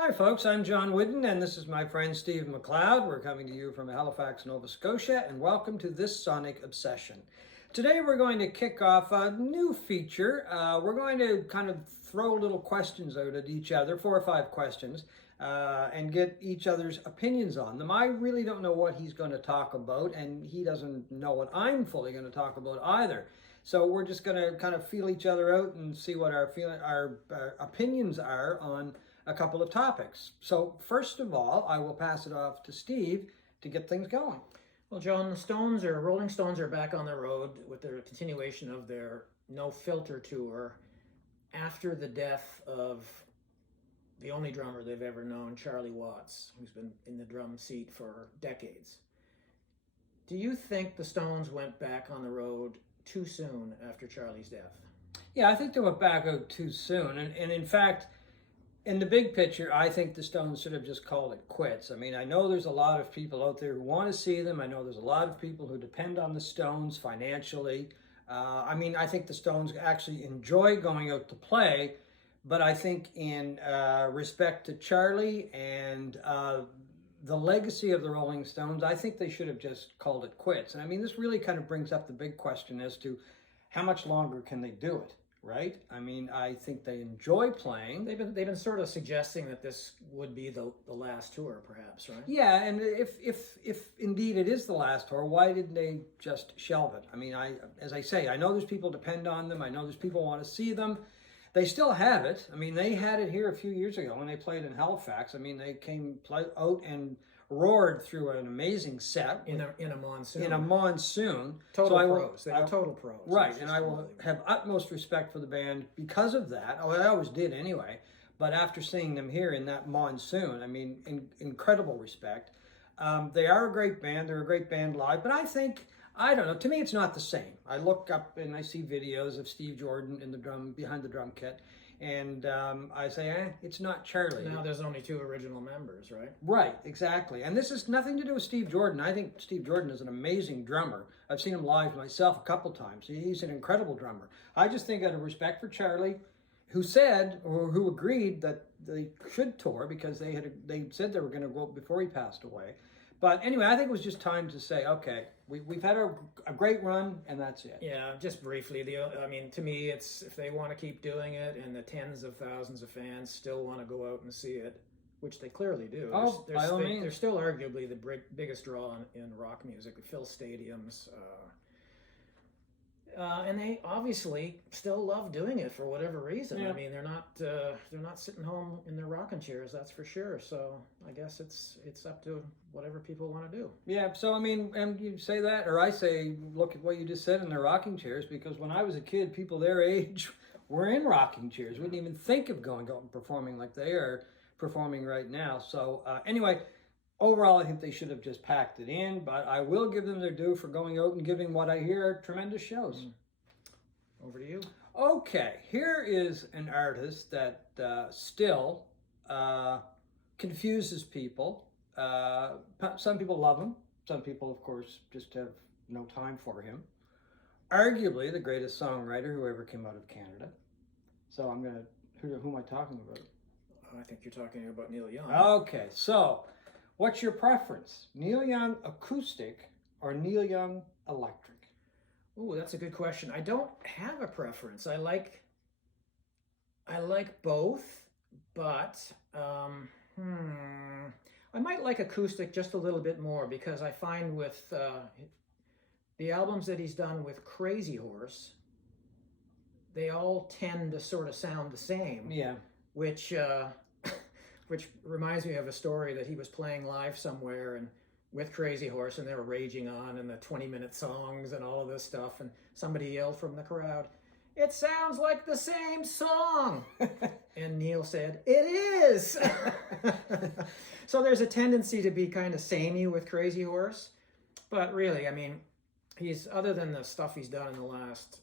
Hi folks, I'm John Whidden and this is my friend Steve McLeod. We're coming to you from Halifax, Nova Scotia, and welcome to This Sonic Obsession. Today we're going to kick off a new feature. We're going to kind of throw little questions out at each other, 4 or 5 questions, and get each other's opinions on them. I really don't know what he's going to talk about, and he doesn't know what I'm fully going to talk about either. So we're just going to kind of feel each other out and see what our opinions are on a couple of topics. So first of all, I will pass it off to Steve to get things going. Well, John, Rolling Stones are back on the road with their continuation of their No Filter tour after the death of the only drummer they've ever known, Charlie Watts, who's been in the drum seat for decades. Do you think the Stones went back on the road too soon after Charlie's death? Yeah, I think they went back out too soon. And in fact, in the big picture, I think the Stones should have just called it quits. I mean, I know there's a lot of people out there who want to see them. I know there's a lot of people who depend on the Stones financially. I think the Stones actually enjoy going out to play, but I think in respect to Charlie and the legacy of the Rolling Stones, I think they should have just called it quits. And I mean, this really kind of brings up the big question as to how much longer can they do it? Right? I mean, I think they enjoy playing. They've been sort of suggesting that this would be the last tour, perhaps, right? Yeah, and if indeed it is the last tour, why didn't they just shelve it? I mean, as I say, I know there's people depend on them. I know there's people want to see them. They still have it. I mean, they had it here a few years ago when they played in Halifax. I mean, they came out and roared through an amazing set in a monsoon. In a monsoon. Total pros. They were total pros. Right, and I will have utmost respect for the band because of that. Oh, I always did anyway. But after seeing them here in that monsoon, I mean, incredible respect. They are a great band. They're a great band live. But I don't know. To me, it's not the same. I look up and I see videos of Steve Jordan behind the drum kit. And I say, it's not Charlie. Now there's only 2 original members, right? Right, exactly. And this has nothing to do with Steve Jordan. I think Steve Jordan is an amazing drummer. I've seen him live myself a couple times. He's an incredible drummer. I just think out of respect for Charlie, who said, or who agreed that they should tour because they said they were going to go before he passed away. But anyway, I think it was just time to say, okay, we've had a great run, and that's it. Yeah, just briefly. To me, it's if they want to keep doing it, and the tens of thousands of fans still want to go out and see it, which they clearly do. Oh, by all means. They're still arguably the biggest draw in rock music. They fill stadiums. And they obviously still love doing it for whatever reason. Yeah. I mean, they're not sitting home in their rocking chairs, that's for sure. So I guess it's up to whatever people want to do. Yeah. So I mean, and you say that, or I say, look at what you just said in their rocking chairs. Because when I was a kid, people their age were in rocking chairs. Wouldn't even think of going out and performing like they are performing right now. So anyway. Overall, I think they should have just packed it in, but I will give them their due for going out and giving what I hear are tremendous shows. Over to you. Okay, here is an artist that still confuses people. Some people love him. Some people, of course, just have no time for him. Arguably the greatest songwriter who ever came out of Canada. So who am I talking about? I think you're talking about Neil Young. Okay, so what's your preference? Neil Young acoustic or Neil Young electric? Oh, that's a good question. I don't have a preference. I like both, but I might like acoustic just a little bit more because I find with the albums that he's done with Crazy Horse, they all tend to sort of sound the same. Yeah. Which reminds me of a story that he was playing live somewhere and with Crazy Horse, and they were raging on and the 20-minute songs and all of this stuff, and somebody yelled from the crowd, "It sounds like the same song." And Neil said, "It is." So there's a tendency to be kind of samey with Crazy Horse, but really, I mean, he's, other than the stuff he's done in the last,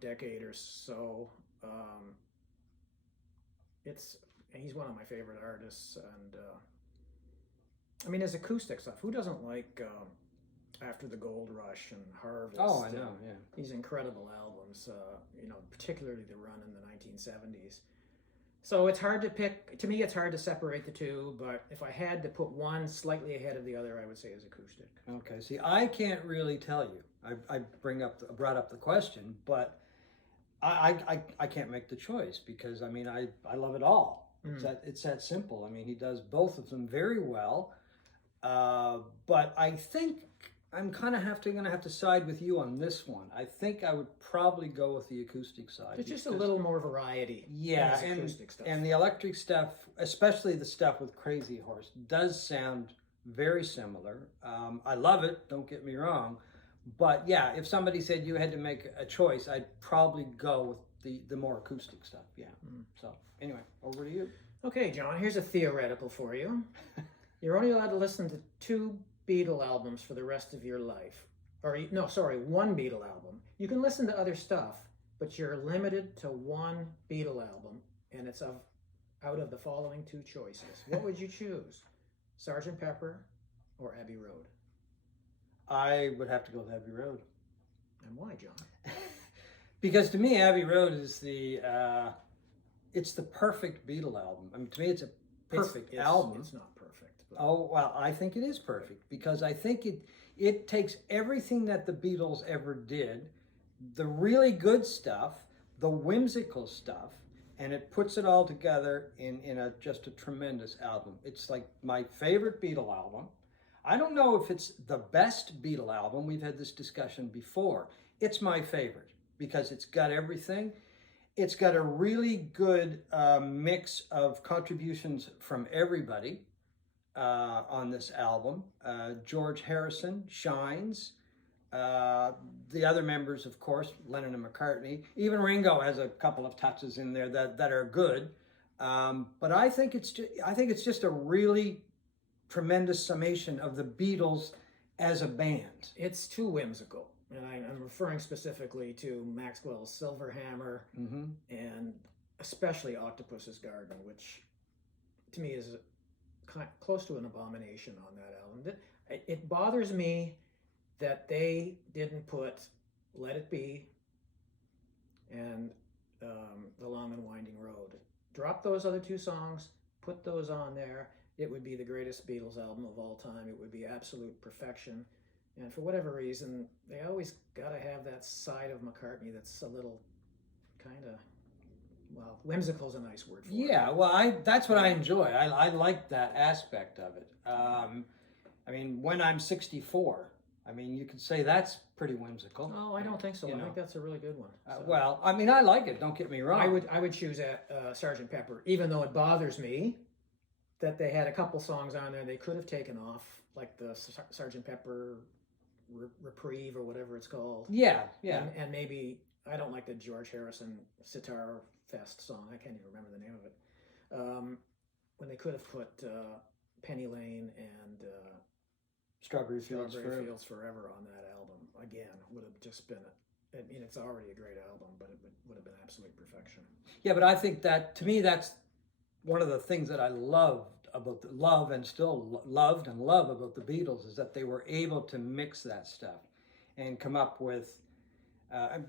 decade or so, he's one of my favorite artists. And I mean, his acoustic stuff, who doesn't like After the Gold Rush and Harvest? Oh, I know, yeah. These incredible albums, particularly the run in the 1970s. So it's hard to pick. To me, it's hard to separate the two. But if I had to put one slightly ahead of the other, I would say is acoustic. Okay, see, I can't really tell you. I brought up the question, but I can't make the choice because I mean I love it all. It's that simple. I mean, he does both of them very well. But I think I'm kind of gonna have to side with you on this one. I think I would probably go with the acoustic side. There's just a little more variety. Yeah, in acoustic stuff. And the electric stuff, especially the stuff with Crazy Horse, does sound very similar. I love it. Don't get me wrong. But yeah, if somebody said you had to make a choice, I'd probably go with the more acoustic stuff. Yeah. So anyway, over to you. Okay, John. Here's a theoretical for you. You're only allowed to listen to 2 Beatle albums for the rest of your life. Or, no, sorry, 1 Beatle album. You can listen to other stuff, but you're limited to 1 Beatle album, and it's out of the following 2 choices. What would you choose? Sgt. Pepper or Abbey Road? I would have to go with Abbey Road. And why, John? Because to me, Abbey Road is it's the perfect Beatle album. I mean, to me, it's a perfect album. It's not perfect. But... Oh, well, I think it is perfect because I think it takes everything that the Beatles ever did, the really good stuff, the whimsical stuff, and it puts it all together in just a tremendous album. It's like my favorite Beatle album. I don't know if it's the best Beatle album. We've had this discussion before. It's my favorite because it's got everything. It's got a really good mix of contributions from everybody on this album. George Harrison shines. The other members, of course, Lennon and McCartney. Even Ringo has a couple of touches in there that are good. But I think it's just a really tremendous summation of the Beatles as a band. It's too whimsical. And I'm referring specifically to Maxwell's Silver Hammer and especially Octopus's Garden, which to me is close to an abomination on that album. It bothers me that they didn't put Let It Be and The Long and Winding Road. Drop those other 2 songs, put those on there. It would be the greatest Beatles album of all time. It would be absolute perfection. And for whatever reason, they always got to have that side of McCartney that's a little kind of, well, whimsical is a nice word for it. Yeah, well, that's what I enjoy. I like that aspect of it. I mean, When I'm 64, I mean, you could say that's pretty whimsical. Oh, I don't think so. I think that's a really good one. So. Well, I mean, I like it. Don't get me wrong. I would choose Sgt. Pepper, even though it bothers me that they had a couple songs on there they could have taken off, like the Sgt. Pepper Reprieve or whatever it's called. Yeah. And maybe I don't like the George Harrison Sitar Fest song. I can't even remember the name of it. When they could have put Penny Lane and Strawberry Fields Forever on that album again would have just been. I mean, it's already a great album, but it would have been absolute perfection. Yeah, but I think that to me that's one of the things that I loved about love and still loved and love about the Beatles is that they were able to mix that stuff and come up with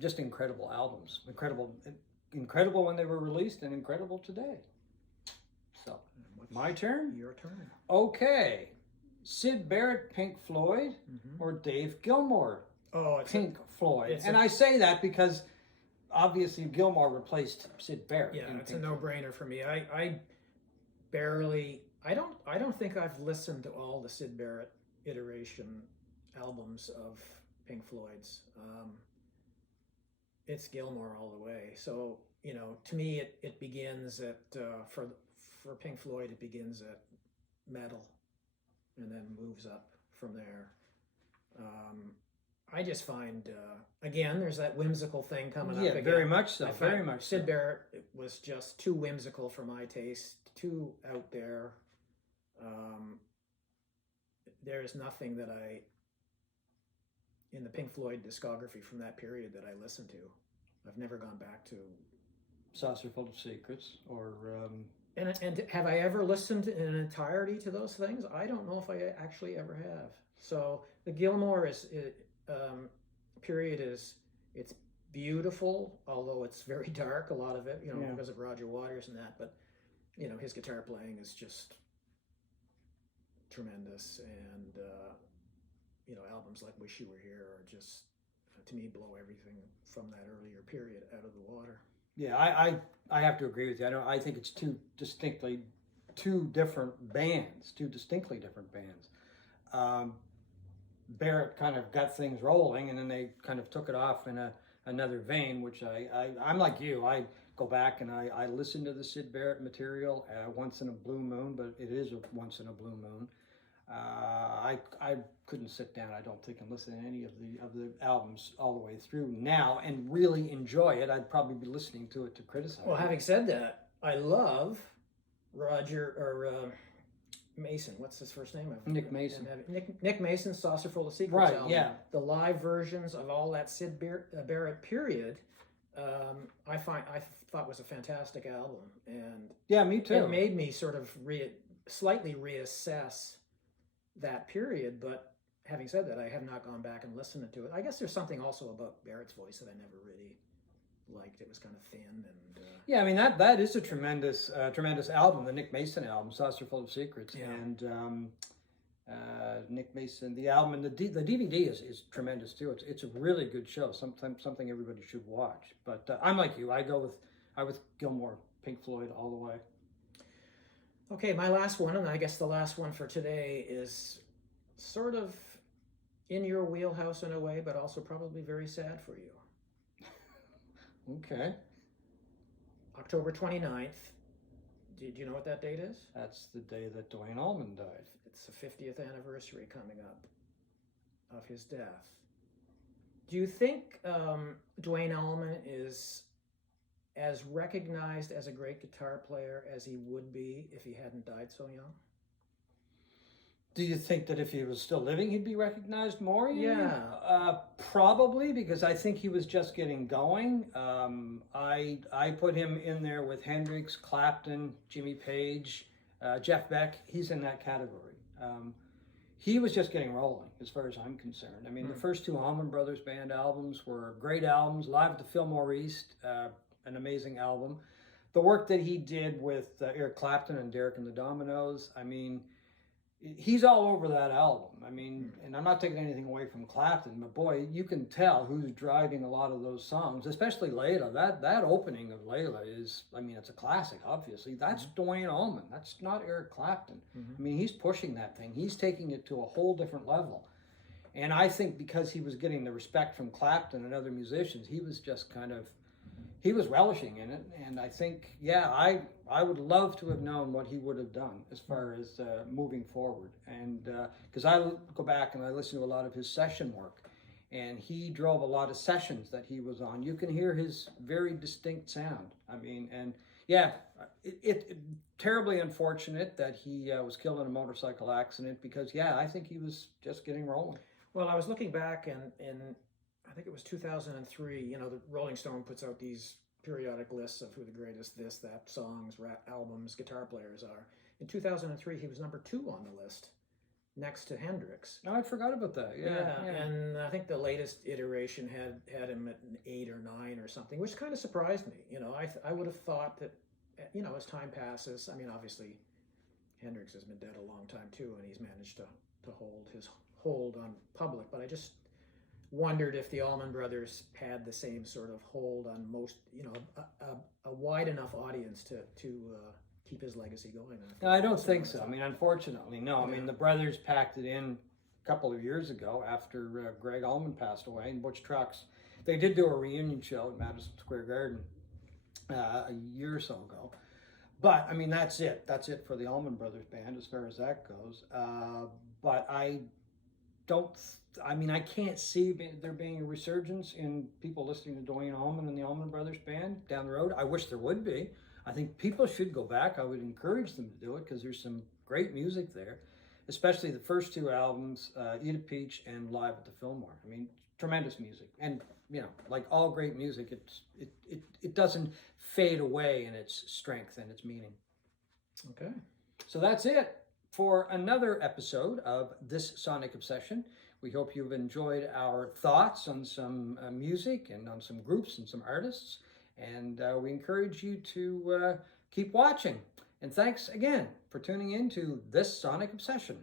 just incredible albums. Incredible when they were released and incredible today. So, my turn? Your turn. Okay. Syd Barrett, Pink Floyd, or Dave Gilmour, Pink Floyd. And I say that because obviously Gilmour replaced Syd Barrett. Yeah, it's a no-brainer for me. I don't think I've listened to all the Syd Barrett iteration albums of Pink Floyd's. It's Gilmour all the way. So, to me it begins at for Pink Floyd it begins at metal and then moves up from there. I just find again there's that whimsical thing coming up again. Very much so. Very much Syd Barrett was just too whimsical for my taste, too out there. There's nothing that in the Pink Floyd discography from that period that I listened to. I've never gone back to Saucer Full of Secrets or and have I ever listened in entirety to those things? I don't know if I actually ever have. So the Gilmour period it's beautiful, although it's very dark, a lot of it, Yeah. because of Roger Waters and that. But, his guitar playing is just tremendous. And, albums like Wish You Were Here are just, to me, blow everything from that earlier period out of the water. Yeah, I have to agree with you. I think it's two distinctly different bands. Barrett kind of got things rolling, and then they kind of took it off in another vein, which I'm like you. I go back and I listen to the Syd Barrett material once in a blue moon, but it is a once in a blue moon. I couldn't sit down, I don't think, and listen to any of the albums all the way through now and really enjoy it. I'd probably be listening to it to criticize. Well, having said that, I love Mason. What's his first name? Nick Mason. Nick Mason's Saucerful of Secrets Right, album. yeah. The live versions of all that Syd Barrett period, I thought was a fantastic album, and yeah, me too. It made me sort of slightly reassess that period. But having said that, I have not gone back and listened to it. I guess there's something also about Barrett's voice that I never really liked. It was kind of thin and yeah, I mean that is a tremendous album, the Nick Mason album, Saucerful of Secrets. Yeah. And Nick Mason, the album, and the DVD is tremendous too. It's a really good show. Something everybody should watch. But I'm like you. I with Gilmour, Pink Floyd all the way. Okay, my last one, and I guess the last one for today, is sort of in your wheelhouse in a way, but also probably very sad for you. Okay. October 29th. Do you know what that date is? That's the day that Duane Allman died. It's the 50th anniversary coming up of his death. Do you think Duane Allman is as recognized as a great guitar player as he would be if he hadn't died so young? Do you think that if he was still living, he'd be recognized more? Yeah. Probably, because I think he was just getting going. I put him in there with Hendrix, Clapton, Jimmy Page, Jeff Beck. He's in that category. He was just getting rolling, as far as I'm concerned. I mean, the first two Allman Brothers Band albums were great albums. Live at the Fillmore East, an amazing album. The work that he did with Eric Clapton and Derek and the Dominoes, I mean, he's all over that album. I mean, and I'm not taking anything away from Clapton, but boy, you can tell who's driving a lot of those songs, especially Layla. That opening of Layla is, I mean, it's a classic, obviously. That's Duane Allman. That's not Eric Clapton. I mean, he's pushing that thing. He's taking it to a whole different level. And I think because he was getting the respect from Clapton and other musicians, he was just kind of, he was relishing in it. And I think, yeah, I would love to have known what he would have done as far as moving forward. And because I go back and I listen to a lot of his session work, and he drove a lot of sessions that he was on. You can hear his very distinct sound. I mean, and yeah, it terribly unfortunate that he was killed in a motorcycle accident, because yeah, I think he was just getting rolling. Well, I was looking back, and I think it was 2003, the Rolling Stone puts out these periodic lists of who the greatest this, that, songs, rap albums, guitar players are. In 2003, he was number 2 on the list, next to Hendrix. No, I forgot about that. Yeah. And I think the latest iteration had him at an 8 or 9 or something, which kind of surprised me. I would have thought that, as time passes, I mean, obviously, Hendrix has been dead a long time too, and he's managed to hold his hold on public, but I just wondered if the Allman Brothers had the same sort of hold on most, a wide enough audience to keep his legacy going. No, I don't think so. I mean, unfortunately, no. I mean, the brothers packed it in a couple of years ago after Greg Allman passed away, and Butch Trucks. They did do a reunion show at Madison Square Garden a year or so ago. But, I mean, that's it. That's it for the Allman Brothers Band as far as that goes. But I can't see there being a resurgence in people listening to Duane Allman and the Allman Brothers Band down the road. I wish there would be. I think people should go back. I would encourage them to do it, because there's some great music there, especially the first 2 albums, Eat a Peach and Live at the Fillmore. I mean, tremendous music. And, like all great music, it doesn't fade away in its strength and its meaning. Okay. So that's it for another episode of This Sonic Obsession. We hope you've enjoyed our thoughts on some music and on some groups and some artists. And we encourage you to keep watching. And thanks again for tuning in to this Sonic Obsession.